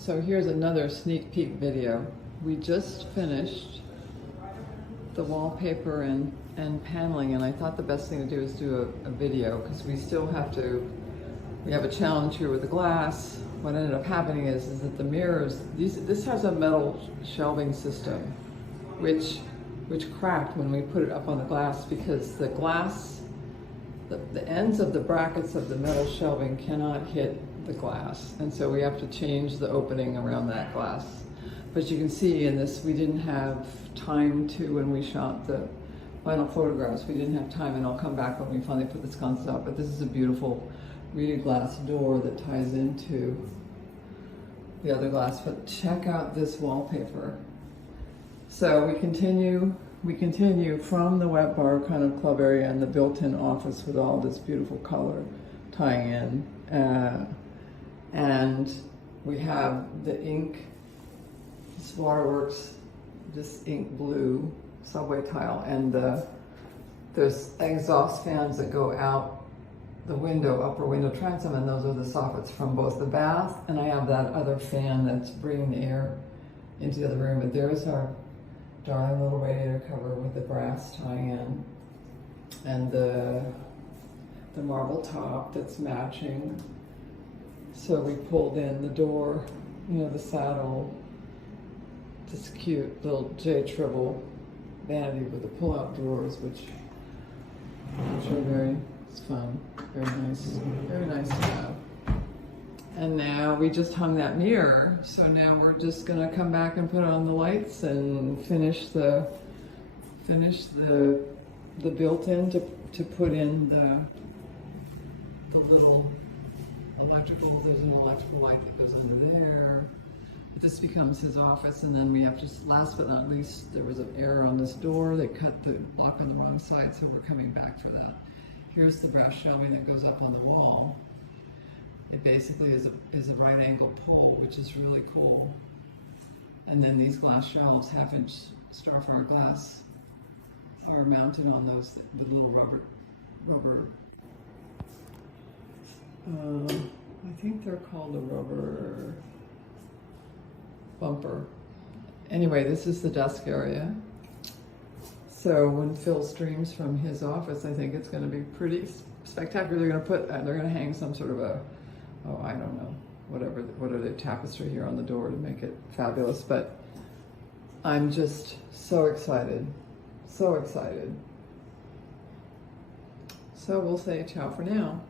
So here's another sneak peek video. We just finished the wallpaper and paneling, and I thought the best thing to do is do a video because we still have to, we have a challenge here with the glass. What ended up happening is that the mirrors, this has a metal shelving system which cracked when we put it up on the glass because the glass, the ends of the brackets of the metal shelving cannot hit the glass, and so we have to change the opening around that glass. But you can see in this, we didn't have time to, when we shot the final photographs, we didn't have time, and I'll come back when we finally put this concept up. But this is a beautiful reeded glass door that ties into the other glass. But check out this wallpaper. So we continue from the wet bar kind of club area and the built-in office with all this beautiful color tying in. And we have the ink, this Waterworks, this ink blue subway tile, and there's exhaust fans that go out the window, upper window transom, and those are the soffits from both the bath, and I have that other fan that's bringing the air into the other room. But there's our darling little radiator cover with the brass tying in, and the marble top that's matching. So we pulled in the door, you know, the saddle, this cute little J Tribble vanity with the pull-out drawers, which are very fun, very nice to have. And now we just hung that mirror, so now we're just gonna come back and put on the lights and finish the built-in to put in the little electrical. There's an electrical light that goes under there. This becomes his office, and then we have just, last but not least, there was an error on this door. They cut the lock on the wrong side, so we're coming back for that. Here's the brass shelving that goes up on the wall. It basically is a right angle pole, which is really cool. And then these glass shelves, half-inch Starfire glass, are mounted on those, the little rubber. I think they're called a rubber bumper. Anyway, this is the desk area. So when Phil streams from his office, I think it's going to be pretty spectacular. They're going to hang some sort of a, oh, I don't know, what are the tapestry here on the door to make it fabulous. But I'm just so excited, so excited. So we'll say ciao for now.